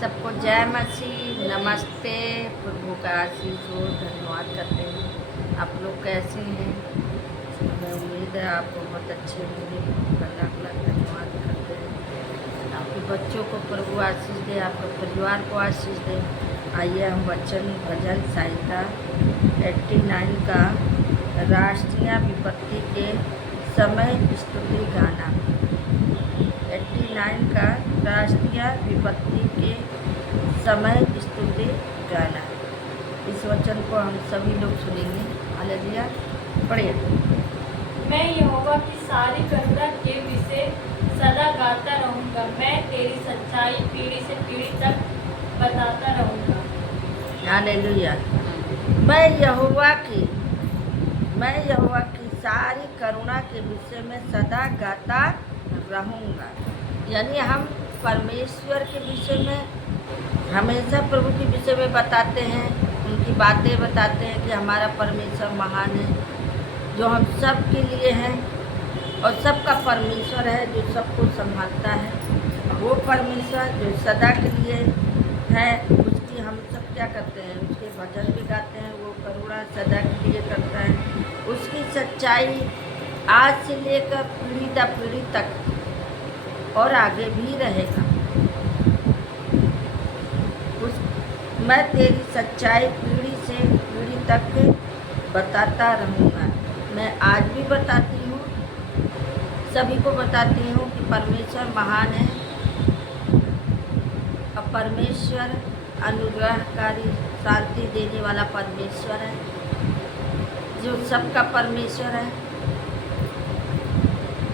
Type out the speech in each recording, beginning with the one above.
सबको जय मसीह, नमस्ते। प्रभु का आशीष हो, धन्यवाद करते हैं। आप लोग कैसे हैं? हमें उम्मीद है आप बहुत अच्छे होंगे। लाख लाख धन्यवाद करते हैं। आपके बच्चों को प्रभु आशीष दे, आपके परिवार को आशीष दे। आइए हम भजन संहिता 89 का राष्ट्रीय विपत्ति के समय स्तुति गाना। 89 का राष्ट्रीय विपत्ति के समय स्तुति गाना। इस वचन को हम सभी लोग सुनेंगे। हालेलुया। पढ़िए। मैं यहोवा की सारी करुणा के विषय सदा गाता रहूंगा। मैं तेरी सच्चाई पीढ़ी से पीढ़ी तक बताता रहूंगा। हालेलुया। मैं यहोवा की सारी करुणा के विषय में सदा गाता रहूंगा। यानी हम परमेश्वर के विषय में हमेशा प्रभु के विषय में बताते हैं, उनकी बातें बताते हैं कि हमारा परमेश्वर महान है, जो हम सब के लिए है और सबका परमेश्वर है, जो सबको संभालता है। वो परमेश्वर जो सदा के लिए है, उसकी हम सब क्या करते हैं? उसके भजन भी गाते हैं। वो करुणा सदा के लिए करता है। उसकी सच्चाई आज से लेकर पीढ़ी दर पीढ़ी तक और आगे भी रहेगा। मैं तेरी सच्चाई पीढ़ी से पीढ़ी तक बताता रहूँगा। मैं आज भी बताती हूँ, सभी को बताती हूँ कि परमेश्वर महान है और परमेश्वर अनुग्रहकारी, शांति देने वाला परमेश्वर है, जो सबका परमेश्वर है।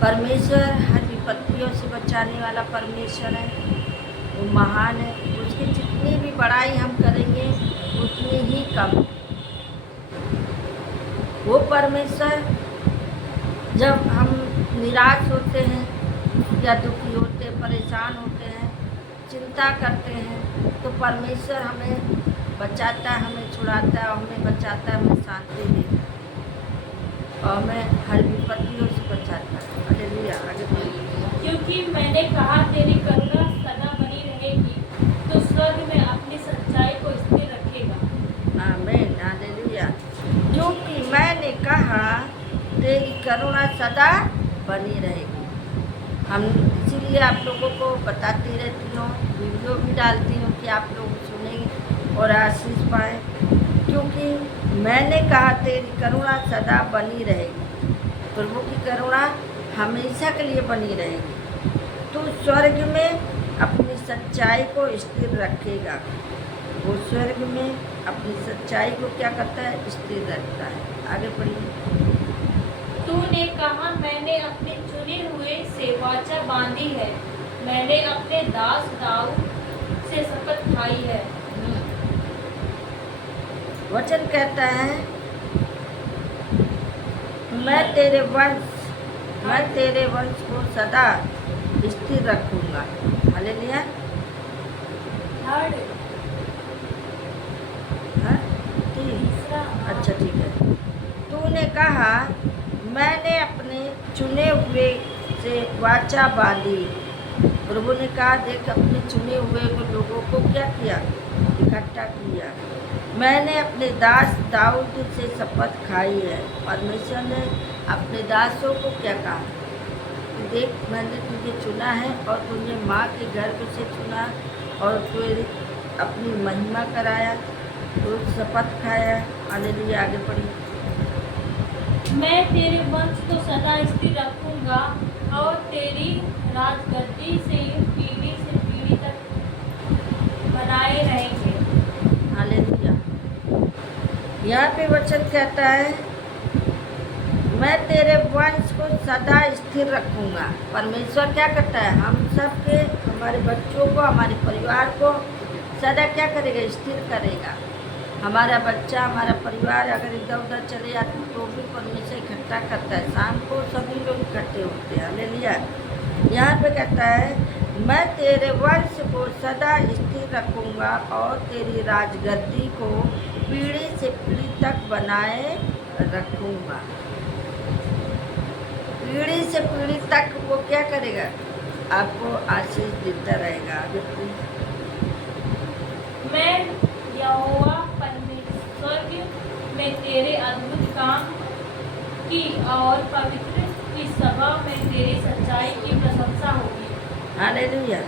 परमेश्वर हर विपत्तियों से बचाने वाला परमेश्वर है। वो महान है। उसकी जितनी भी बड़ाई हम करेंगे उतनी ही कम। वो परमेश्वर जब हम निराश होते हैं या दुखी होते, परेशान होते हैं, चिंता करते हैं, तो परमेश्वर हमें बचाता है, हमें छुड़ाता है, हमें बचाता है, हमें शांति देता है और हमें हर विपत्तियों से बचाता है। हालेलुया। आगे बढ़िए। क्योंकि मैंने कहा तेरी करुणा सदा बनी रहेगी, तो स्वर्ग में अपनी सच्चाई को स्थिर रखेगा। आमीन। हालेलुया। क्योंकि मैंने कहा तेरी करुणा सदा बनी रहेगी। हम इसीलिए आप लोगों को बताती रहती हूँ, वीडियो भी डालती हूँ कि आप लोग सुनें और आशीष पाएँ। क्योंकि मैंने कहा तेरी करुणा सदा बनी रहेगी। प्रभु की करुणा हमेशा के लिए बनी रहेगी। तू स्वर्ग में अपनी सच्चाई को स्थिर रखेगा। वो स्वर्ग में अपनी सच्चाई को क्या करता है? स्थिर रखता है। आगे पढ़िए। तूने कहा मैंने अपने चुने हुए से वाचा बांधी है। मैंने अपने दास दाऊद से शपथ खाई है। वचन कहता है मैं तेरे वंश को सदा स्थिर रखूंगा। हालेलुया। थर्ड हाँ, ठीक। अच्छा, ठीक है। तूने कहा मैंने अपने चुने हुए से वाचा बांधी। प्रभु ने कहा देख, अपने चुने हुए लोगों को क्या किया? इकट्ठा किया। मैंने अपने दास दाऊद से शपथ खाई है। परमेश्वर ने अपने दासों को क्या कहा? देख, मैंने तुझे चुना है और तुझे माँ के गर्भ से चुना और तुझे अपनी महिमा कराया, तो शपथ खाया। हालेलुया। आगे पढ़ी। मैं तेरे वंश को सदा स्थिर रखूंगा और तेरी राजगद्दी से पीढ़ी तक बनाए रहेंगे। हालेलुया। यहाँ पे वचन कहता है मैं तेरे वंश को सदा स्थिर रखूंगा। परमेश्वर क्या करता है? हम सब के, हमारे बच्चों को, हमारे परिवार को सदा क्या करेगा? स्थिर करेगा। हमारा बच्चा, हमारा परिवार अगर इधर उधर चले जाते तो भी परमेश्वर इकट्ठा करता है। शाम को सभी लोग इकट्ठे होते हैं। हालेलुया। यहाँ पे कहता है मैं तेरे वंश को सदा स्थिर रखूंगा और तेरी राजगद्दी को पीढ़ी से पीढ़ी तक बनाए रखूंगा। पीढ़ी से पीढ़ी तक वो क्या करेगा? आपको आशीष देता रहेगा। आगे होगी और पवित्र की सभा में तेरी सच्चाई की प्रशंसा होगी। हालेलुया।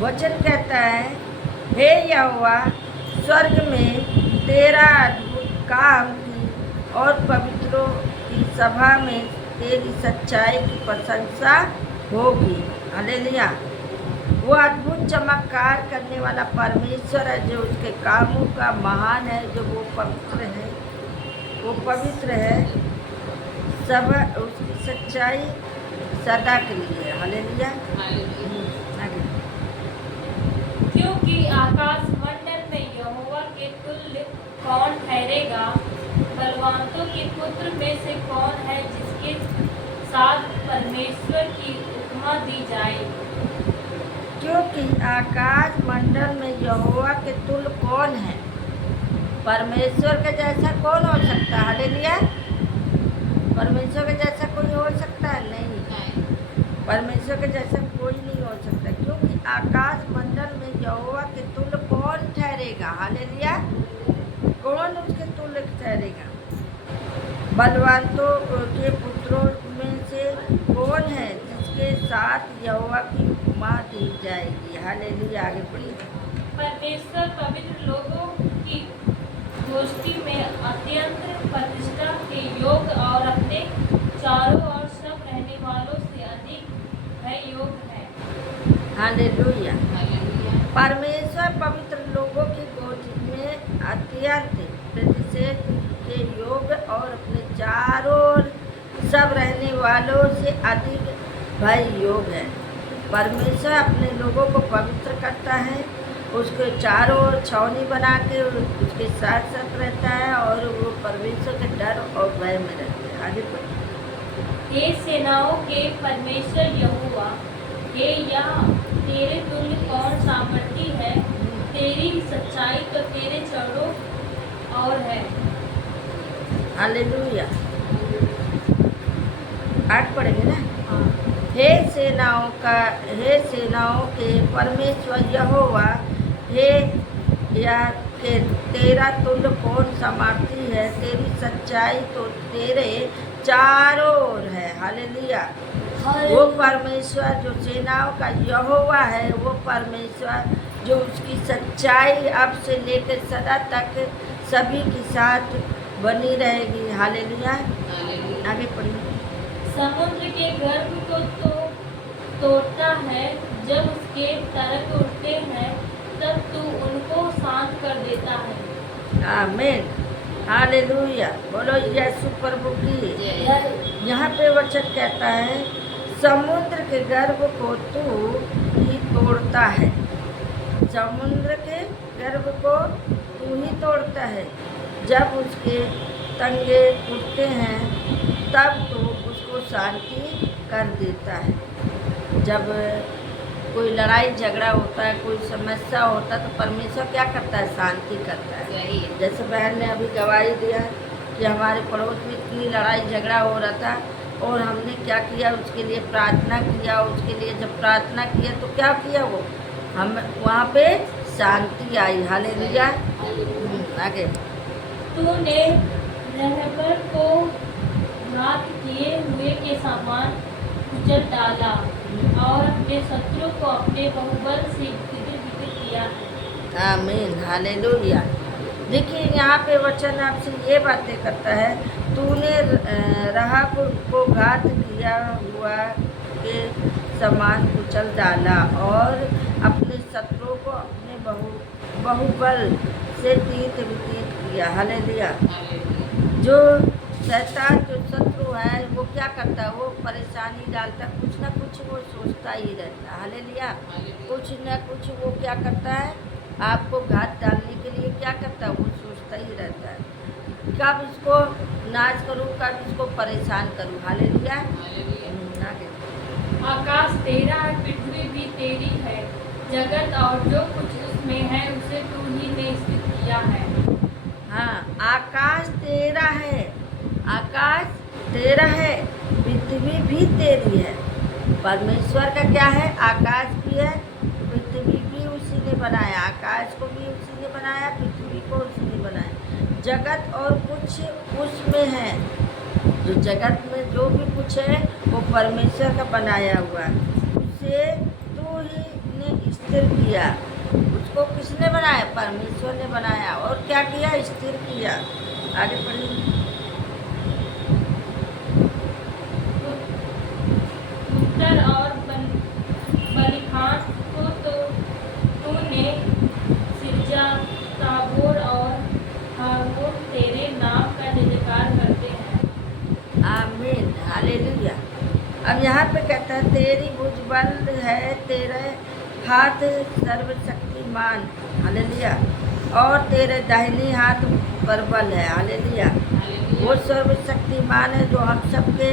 वचन कहता है, हे यहोवा, स्वर्ग में तेरा अद्भुत काम की और पवित्रों की सभा में तेरी सच्चाई की प्रशंसा होगी। हालेलुया। वो अद्भुत चमत्कार करने वाला परमेश्वर है, जो उसके कामों का महान है, जो वो पवित्र है, वो पवित्र है। सब उसकी सच्चाई सदा के लिए। हालेलुया। आगे। क्योंकि आकाश मंडल में यहोवा के तुल्य कौन ठहरेगा? बलवंतों के पुत्र में से कौन है जिसके साथ परमेश्वर की उपमा दी जाए? क्योंकि आकाश मंडल में यहोवा के तुल्य कौन है? परमेश्वर के जैसा कौन हो सकता है? हालेलुया। परमेश्वर के जैसा कोई हो सकता है? नहीं। परमेश्वर के जैसा कोई नहीं हो सकता, क्योंकि आकाश मंडल में यहोवा के तुल्य कौन ठहरेगा? हालेलुया। कौन उसके तुल्य ठहरेगा? बलवंतों के पुत्रों में से कौन है जिसके साथ यहोवा की उपमा दी जाएगी? हालेलुया। आगे पढ़िए। परमेश्वर पवित्र लोगों की गोष्ठी में अत्यंत प्रतिष्ठा के योग्य और अपने चारों ओर सब रहने वालों से अधिक है योग्य है। हालेलुया। परमेश्वर पवित्र लोगों की गोष्ठी में अत्यंत प्रतिष्ठा के योग्य और अपने चारों ओर सब रहने वालों से अधिक भय योग्य है। परमेश्वर अपने लोगों को पवित्र करता है, उसके चारों ओर छावनी बना के उसके साथ साथ रहता है, और वो परमेश्वर के डर और भय में रहते हैं। आगे बढ़िए। हे सेनाओं के परमेश्वर यहोवा, हे यहाँ तेरे तुल्य कौन सामर्थी है? तेरी सच्चाई तो तेरे चरणों और है। हालेलुया। 8 पढ़ेंगे ना। हाँ। हे सेनाओं के परमेश्वर यहोवा, हे या के तेरा तुल्य कौन सामर्थी है? तेरी सच्चाई तो तेरे चारों ओर है। हालेलुया। वो परमेश्वर जो सेनाओं का यहोवा है, वो परमेश्वर जो उसकी सच्चाई अब से लेकर सदा तक सभी के साथ बनी रहेगी। हालेलुया। आगे पढ़िए। समुद्र के गर्भ को तो तोड़ता है, जब उसके तरक उठते हैं तब तू उनको शांत कर देता है। आमीन। हालेलुया। बोलो यीशु प्रभु की। यहाँ पे वचन कहता है, समुद्र के गर्भ को तू ही तोड़ता है। समुद्र के गर्भ को तू ही तोड़ता है, जब उसके तंगे उठते हैं तब तो उसको शांति कर देता है। जब कोई लड़ाई झगड़ा होता है, कोई समस्या होता है, तो परमेश्वर क्या करता है? शांति करता है। जैसे बहन ने अभी गवाही दिया कि हमारे पड़ोस में इतनी लड़ाई झगड़ा हो रहा था, और हमने क्या किया? उसके लिए प्रार्थना किया। उसके लिए जब प्रार्थना किया तो क्या किया? वो हम वहाँ पे शांति आई। हालेलुया। आगे। तूने रहबर को घात किए हुए के समान कुचल डाला और अपने शत्रु को अपने बहुबल से विदित किया है। आमीन। हालेलुया। देखिए यहाँ पे वचन आपसे ये बातें करता है, तूने राहाब को घात किया हुआ के समान कुचल डाला और अपने शत्रुओं को अपने बहुबल से तीत वितीत किया। हालेलुया। जो शैतान जो शत्रु है, वो क्या करता है? वो परेशानी डालता, कुछ ना कुछ वो सोचता ही रहता है। हालेलुया। कुछ ना कुछ वो क्या करता है? आपको घात डालने के लिए क्या करता है? वो सोचता ही रहता है, कब इसको नाश करूं, कब इसको परेशान करूं। हालेलुया। आगे। आकाश तेरा है, पृथ्वी भी तेरी है, जगत और जो कुछ उसमें है उसे तू ही ने स्थित किया है। हाँ, आकाश तेरा है, आकाश तेरा है, पृथ्वी भी तेरी है। परमेश्वर का क्या है? आकाश भी है, पृथ्वी भी उसी ने बनाया। आकाश को भी उसी ने बनाया, पृथ्वी को उसी ने बनाया। जगत और कुछ उसमें है। जो जगत में जो भी कुछ है वो परमेश्वर का बनाया हुआ है। उसे तू ही ने स्थिर किया। उसको किसने बनाया? परमेश्वर ने बनाया। और क्या किया? स्थिर किया। आगे पढ़िए। उत्तर और बलिहान को तो तूने सिरजा, ताबोर और हारून तेरे नाम का जयकार करते हैं। आमीन, हालेलुया। अब यहाँ पे कहता है तेरी भुज बल है, तेरे हाथ सर्वशक्तिमान, हालेलुया, और तेरे दाहिनी हाथ पर बल है, हालेलुया। वो सर्वशक्तिमान है जो हम सबके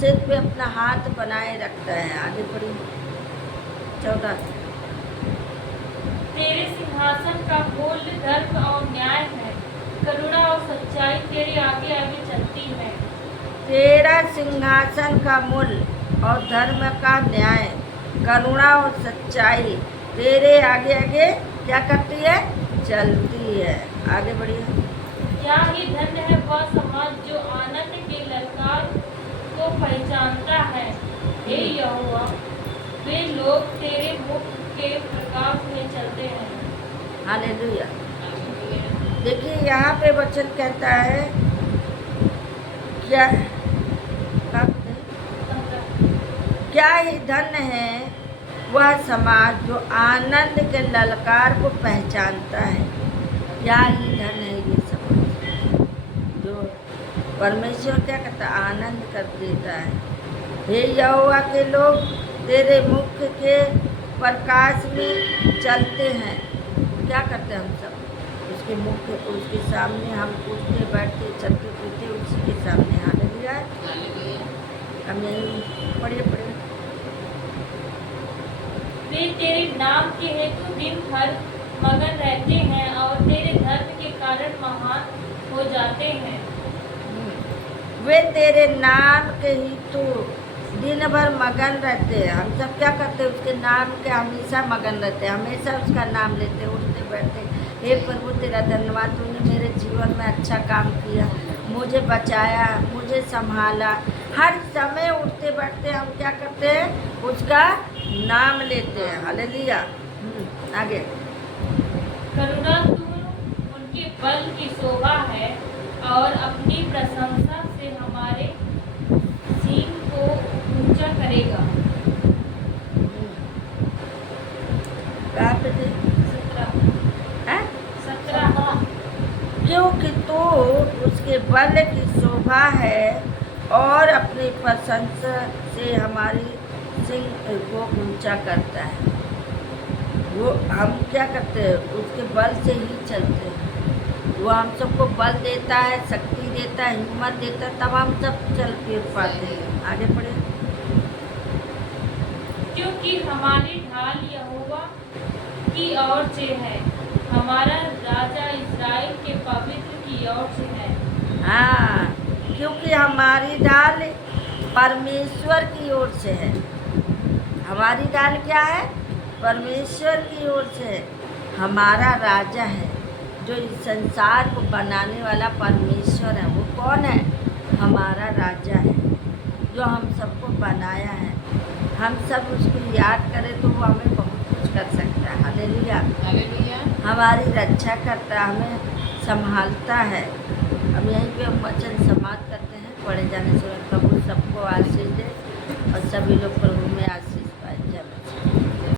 सिर पे अपना हाथ बनाए रखता है। आगे पढ़िए 14। तेरे सिंहासन का मूल्य धर्म और न्याय है, करुणा और सच्चाई तेरे आगे आगे चलती है। तेरा सिंहासन का मूल और धर्म का न्याय, करुणा और सच्चाई तेरे आगे आगे क्या करती है? चलती है। आगे बढ़िए। क्या ही धन्य है वह समाज जो आनंद के ललकार को पहचानता है। हे यहोवा, वे लोग तेरे मुख के प्रकाश में चलते हैं। हालेलुया। देखिए यहाँ पे वचन कहता है क्या क्या ही धन्य है वह समाज जो आनंद के ललकार को पहचानता है। क्या ही धन्य है ये समाज जो परमेश्वर क्या करता है? आनंद कर देता है। हे यहोवा के लोग तेरे मुख के प्रकाश में चलते हैं। क्या करते हैं हम सब? उसके मुख उसके सामने हम उठते बैठते चलते फिरते उसी के सामने। हालेलुया। हम यही पढ़िए। वे तेरे नाम के हेतु दिन भर मगन रहते हैं और तेरे धर्म के कारण महान हो जाते हैं। वे तेरे नाम के हेतु दिन भर मगन रहते हैं। हम सब क्या करते हैं? उसके नाम के हमेशा मगन रहते हैं, हमेशा उसका नाम लेते, उठते बैठते। हे प्रभु तेरा धन्यवाद, तूने मेरे जीवन में अच्छा काम किया, मुझे बचाया, मुझे संभाला। हर समय उठते बैठते हम क्या करते हैं? उसका नाम लेते हैं। हालेलुया। आगे। करुणा तू उनके बल की शोभा है और अपनी प्रशंसा से हमारे सींग को ऊंचा करेगा। कहाँ पे थे? 17। क्योंकि तू उसके बल की शोभा है और अपनी प्रशंसा से हमारी सिंह को ऊंचा करता है। वो हम क्या करते हैं? उसके बल से ही चलते हैं। वो हम सबको बल देता है, शक्ति देता है, हिम्मत देता है, तब हम सब चल फिर पाते हैं। आगे बढ़े। क्योंकि हमारी ढाल यहोवा की ओर से है, हमारा राजा इस्राएल के पवित्र की ओर से है। हाँ, क्योंकि हमारी ढाल परमेश्वर की ओर से है। हमारी ढाल क्या है? परमेश्वर की ओर से है। हमारा राजा है जो इस संसार को बनाने वाला परमेश्वर है। वो कौन है? हमारा राजा है जो हम सबको बनाया है। हम सब उसको याद करें तो वो हमें बहुत कुछ कर सकता है। हालेलुया। हमारी रक्षा करता है, हमें संभालता है। हम यहीं पे वचन समाप्त करते हैं। पढ़े जाने से प्रभु सबको आशीष दे और सभी लोग